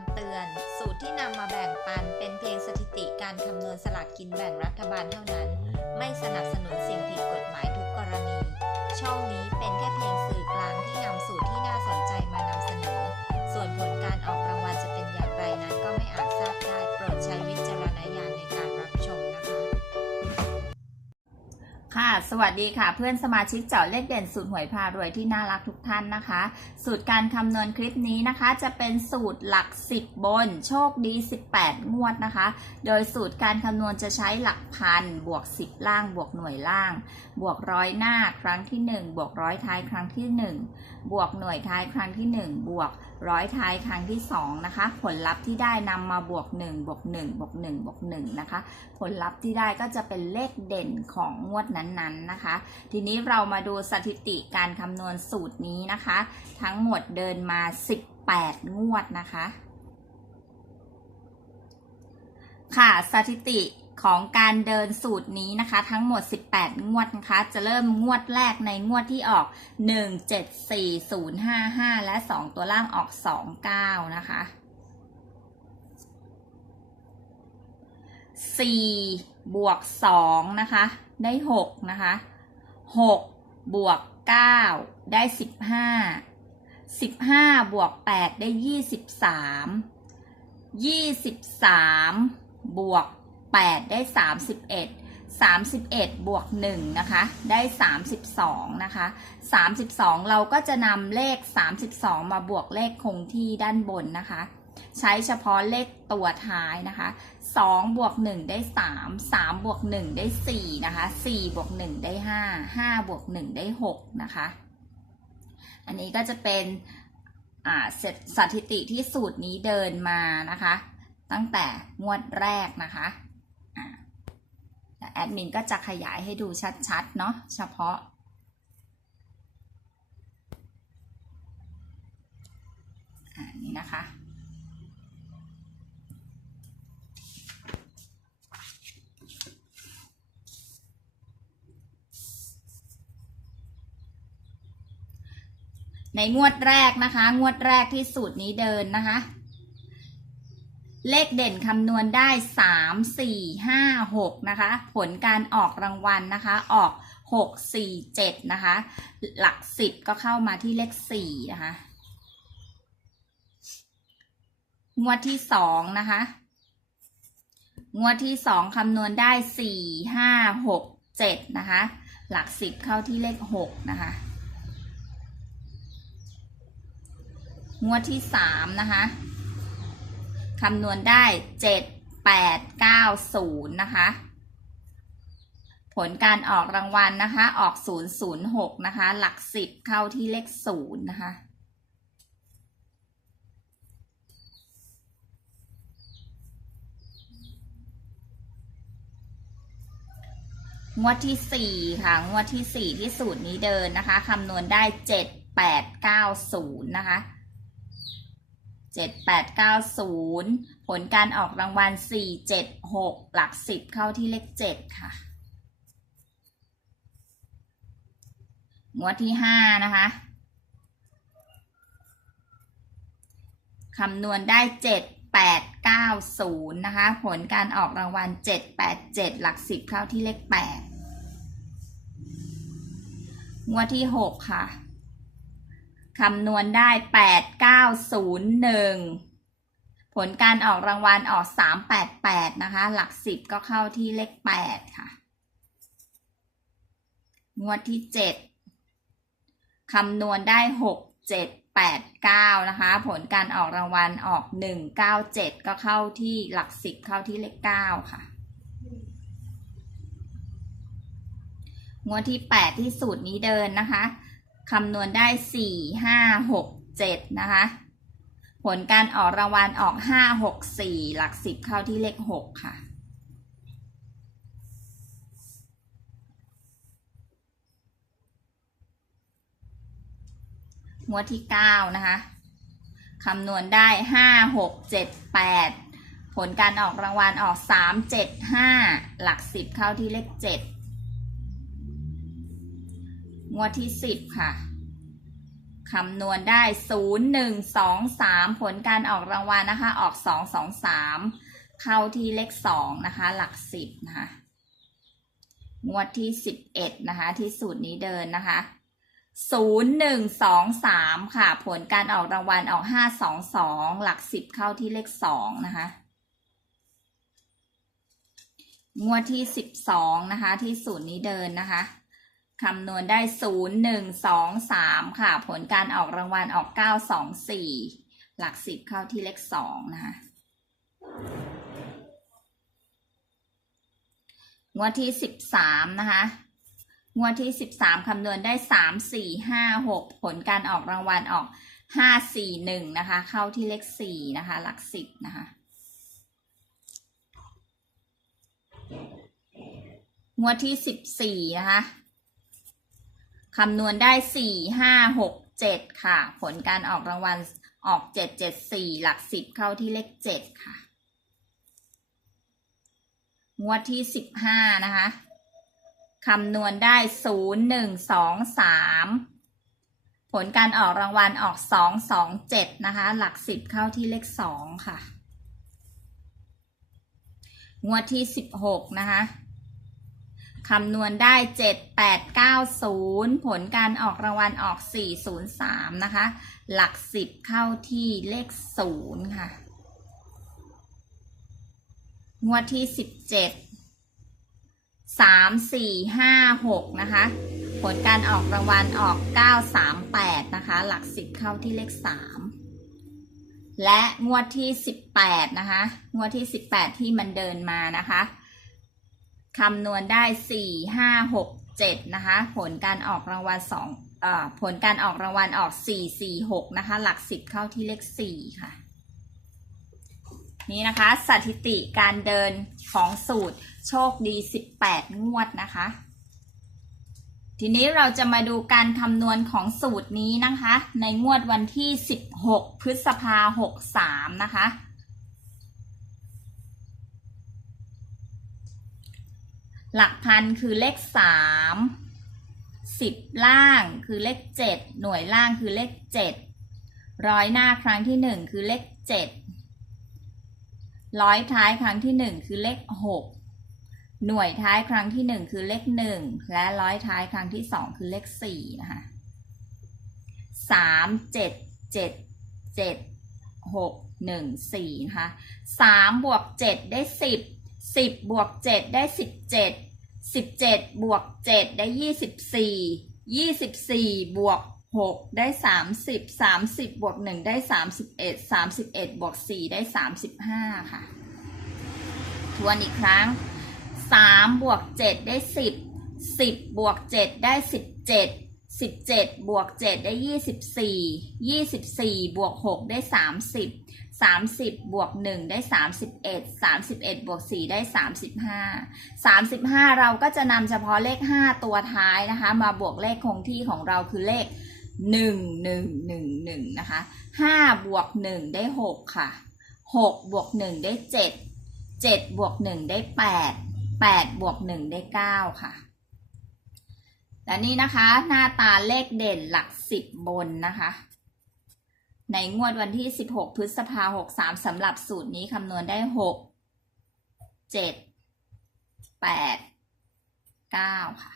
ำเตือน สูตรที่นำมาแบ่งปันเป็นเพียงสถิติการคำนวณสลากกินแบ่งรัฐบาลเท่านั้น ไม่สนับสนุนสิ่งผิดกฎหมายทุกกรณี ช่องนี้เป็นแค่เพียงสื่อกลางที่นำสูตรที่น่าสนใจมานำเสนอ ส่วนผลการออกรางวัลจะเป็นอย่างไรนั้นก็ไม่อาจทราบได้โปรดใช้วิจารณญาณในการรับชมนะคะ ค่ะ สวัสดีค่ะ เพื่อนสมาชิกเจาะเลขเด่นสูตรหวยพารวยที่น่ารักทุกท่านนะคะ สูตรการคำนวณคลิปนี้นะคะ จะเป็นสูตรหลัก 10 บน โชคดี 18 งวดนะคะ โดยสูตรการคำนวณจะใช้หลักพันบวก 10 ล่างบวกหน่วยล่าง บวกร้อยหน้าครั้งที่ 1 บวกร้อยท้ายครั้งที่ 1 บวกหน่วยท้ายครั้งที่ 1 บวกร้อยท้ายครั้งที่ 2 นะคะ ผลลัพธ์ที่ได้นำมาบวก 1 บวก 1 บวก 1 บวก 1 นะคะ ผลลัพธ์ที่ได้ก็จะเป็นเลขเด่นของงวดนั้นๆนะคะ ทีนี้เรามาดูสถิติการคำนวณสูตรนี้นะคะ ทั้งหมดเดินมา 18 งวดนะคะ ค่ะสถิติของการเดินสูตรนี้นะคะ ทั้งหมด 18 งวดนะคะ จะเริ่มงวดแรกในงวดที่ออก 1 7 4 0 5 5 และ 2 ตัวล่างออก 2 9 นะคะ 4 บวก 2 นะคะ ได้ 6 นะคะ 6 บวก 9 ได้ 15 15 บวก 8 ได้ 23 23 บวก 8 ได้ 31 31 บวก 1 นะคะ ได้ 32 นะคะ 32 เราก็จะนำเลข 32 มาบวกเลขคงที่ด้านบนนะคะ ใช้เฉพาะเลขตัวท้ายนะคะ2บวก1ได้ 3 3บวก1ได้ 4 นะคะ4บวก1ได้ 5 5บวก1ได้ 6 นะคะ อันนี้ก็จะเป็นสถิติที่สูตรนี้เดินมานะคะ ตั้งแต่งวดแรกนะคะอ่าแอดมินก็จะขยายให้ดูชัดๆ เนาะเฉพาะอ่านี่นะคะ ในงวดแรกนะคะ งวดแรกที่สูตรนี้เดินนะคะ เลขเด่นคำนวณได้สามสี่ห้าหกนะคะ ผลการออกรางวัลนะคะ ออกหกสี่เจ็ดนะคะ หลักสิบก็เข้ามาที่เลขสี่นะคะ งวดที่สองนะคะ งวดที่สองคำนวณได้สี่ห้าหกเจ็ดนะคะ หลักสิบเข้าที่เลขหกนะคะ งวดที่สามนะคะคำนวณได้เจ็ดแปดเก้าศูนย์นะคะ ผลการออกรางวัลนะคะ ออกศูนย์ศูนย์หกนะคะ หลักสิบเข้าที่เลขศูนย์นะคะงวดที่สี่ค่ะ งวดที่สี่ที่สูตรนี้เดินนะคะคำนวณได้เจ็ดแปดเก้าศูนย์นะคะ เจ็ดแปดเก้าศูนย์ผลการออกรางวัลสี่เจ็ดหกหลักสิบเข้าที่เลขเจ็ดค่ะ งวดที่ห้านะคะคำนวณได้เจ็ดแปดเก้าศูนย์นะคะ ผลการออกรางวัลเจ็ดแปดเจ็ดหลักสิบเข้าที่เลขแปดงวดที่หกค่ะ คำนวณได้แปดเก้าศูนย์หนึ่งผลการออกรางวัลออกสามแปดแปดนะคะ หลักสิบก็เข้าที่เลขแปดค่ะ งวดที่เจ็ดคำนวณได้หกเจ็ดแปดเก้านะคะ ผลการออกรางวัลออกหนึ่งเก้าเจ็ดก็เข้าที่หลักสิบเข้าที่เลขเก้าค่ะงวดที่แปดที่สูตรนี้เดินนะคะ คำนวณได้สี่ห้าหกเจ็ดนะคะ ผลการออกรางวัลออกห้าหกสี่หลักสิบเข้าที่เลขหกค่ะงวดที่เก้านะคะ คำนวณได้ห้าหกเจ็ดแปดผลการออกรางวัลออกสามเจ็ดห้าหลักสิบเข้าที่เลขเจ็ด งวดที่สิบค่ะคำนวณได้0 1 2 3ผลการออกรางวัลนะคะ ออก2 2 3เข้าที่เลข2นะคะ หลัก10นะคะ งวดที่11นะคะ ที่สูตรนี้เดินนะคะ0 1 2 3ค่ะ ผลการออกรางวัลออก5 2 2หลัก10เข้าที่เลข2นะคะ งวดที่12นะคะ ที่สูตรนี้เดินนะคะ คำนวณได้0 1 2 3ค่ะ ผลการออกรางวัลออก9 2 4หลัก10เข้าที่เลข2นะคะงวดที่13นะคะงวดที่13คำนวณได้3 4 5 6ผลการออกรางวัลออก5 4 1นะคะ เข้าที่เลข4นะคะ หลัก10นะคะงวดที่14นะคะ คำนวณได้4 5 6 7ค่ะ ผลการออกรางวัลออก7 7 4หลัก10เข้าที่เลข7ค่ะ งวดที่15นะคะคำนวณได้0 1 2 3ผลการออกรางวัลออก2 2 7นะคะ หลัก10เข้าที่เลข2ค่ะ งวดที่16นะคะ คำนวณได้ 7 8 9 0 ผลการออกรางวัลออก 403 นะคะ หลัก 10 เข้าที่เลข 0 ค่ะ งวดที่ 17 3 4 5 6 นะคะ ผลการออกรางวัลออก 938 นะคะ หลัก 10 เข้าที่เลข 3 และงวดที่ 18 นะคะ งวดที่ 18 ที่มันเดินมานะคะ คำนวณได้4 5 6 7นะคะ ผลการออกรางวัล2เอ่อผลการออกรางวัลออก4 4 6นะคะ หลัก10เข้าที่เลข4ค่ะ นี่นะคะ สถิติการเดินของสูตรโชคดี18งวดนะคะ ทีนี้เราจะมาดูการคำนวณของสูตรนี้นะคะ ในงวดวันที่16พฤษภา63นะคะ หลักพันคือเลขสามสิบล่างคือเลขเจ็ดหน่วยล่างคือเลขเจ็ดร้อยหน้าครั้งที่หนึ่งคือเลขเจ็ดร้อยท้ายครั้งที่หนึ่งคือเลขหกหน่วยท้ายครั้งที่หนึ่งคือเลขหนึ่งและร้อยท้ายครั้งที่สองคือเลขสี่นะคะสามเจ็ดเจ็ดเจ็ดหกหนึ่งสี่นะคะสามบวกเจ็ดได้สิบ สิบบวกเจ็ดได้สิบเจ็ดสิบเจ็ดบวกเจ็ดได้ยี่สิบสี่ยี่สิบสี่บวกหกได้สามสิบสามสิบบวกหนึ่งได้สามสิบเอ็ดสามสิบเอ็ดบวกสี่ได้สามสิบห้าค่ะ ทวนอีกครั้งสามบวกเจ็ดได้สิบสิบบวกเจ็ดได้สิบเจ็ดสิบเจ็ดบวกเจ็ดได้ยี่สิบสี่ยี่สิบสี่บวกหกได้สามสิบ สามสิบบวกหนึ่งได้สามสิบเอ็ดสามสิบเอ็ดบวกสี่ได้สามสิบห้าสามสิบห้าเราก็จะนำเฉพาะเลขห้าตัวท้ายนะคะ มาบวกเลขคงที่ของเราคือเลขหนึ่งหนึ่งหนึ่งหนึ่งนะคะห้าบวกหนึ่งได้หกค่ะหกบวกหนึ่งได้เจ็ดเจ็ดบวกหนึ่งได้แปดแปดบวกหนึ่งได้เก้าค่ะ และนี่นะคะหน้าตาเลขเด่นหลักสิบบนนะคะ ในงวดวันที่ 16 พฤษภาคม63สำหรับสูตรนี้คำนวณได้ 6 7 8 9 ค่ะ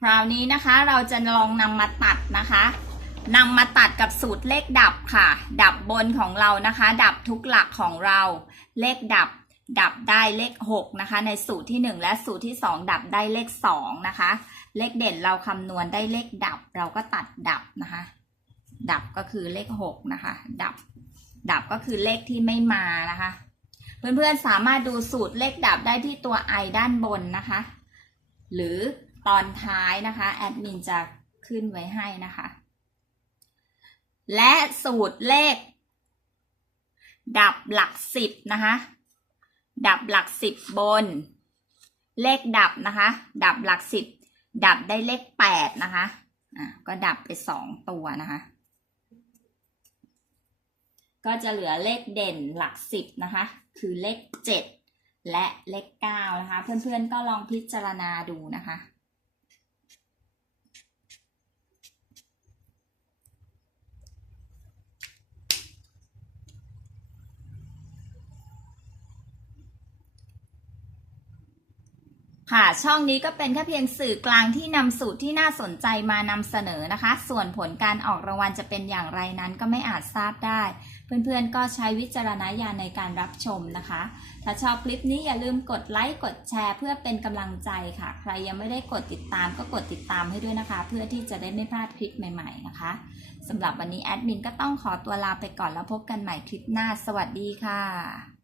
คราวนี้นะคะเราจะลองนำมาตัดนะคะ นำมาตัดกับสูตรเลขดับค่ะ ดับบนของเรานะคะ ดับทุกหลักของเรา เลขดับ ดับได้เลข 6 นะคะ ในสูตรที่ 1 และสูตรที่ 2 ดับได้เลข 2 นะคะ เลขเด่นเราคำนวณได้เลขดับ เราก็ตัดดับนะคะ ดับก็คือเลข 6 นะคะ ดับ ดับก็คือเลขที่ไม่มานะคะ เพื่อนๆสามารถดูสูตรเลขดับได้ที่ตัว i ด้านบนนะคะ หรือตอนท้ายนะคะ แอดมินจะขึ้นไว้ให้นะคะ และสูตรเลข ดับหลักสิบนะคะ ดับหลักสิบบน เลขดับนะคะ ดับหลักสิบดับได้เลขแปดนะคะอะก็ดับไปสองตัวนะคะ ก็จะเหลือเลขเด่นหลักสิบนะคะ คือเลขเจ็ดและเลขเก้านะคะ เพื่อนๆก็ลองพิจารณาดูนะคะ ค่ะ ช่องนี้ก็เป็นแค่เพียงสื่อกลางที่นำสูตรที่น่าสนใจมานำเสนอนะคะ ส่วนผลการออกรางวัลจะเป็นอย่างไรนั้นก็ไม่อาจทราบได้ เพื่อนๆ ก็ใช้วิจารณญาณในการรับชมนะคะ ถ้าชอบคลิปนี้อย่าลืมกดไลค์กดแชร์ เพื่อเป็นกำลังใจค่ะ ใครยังไม่ได้กดติดตามก็กดติดตามให้ด้วยนะคะ เพื่อที่จะได้ไม่พลาดคลิปใหม่ๆนะคะสำหรับวันนี้แอดมินก็ต้องขอตัวลาไปก่อนแล้วพบกันใหม่คลิปหน้า สวัสดีค่ะ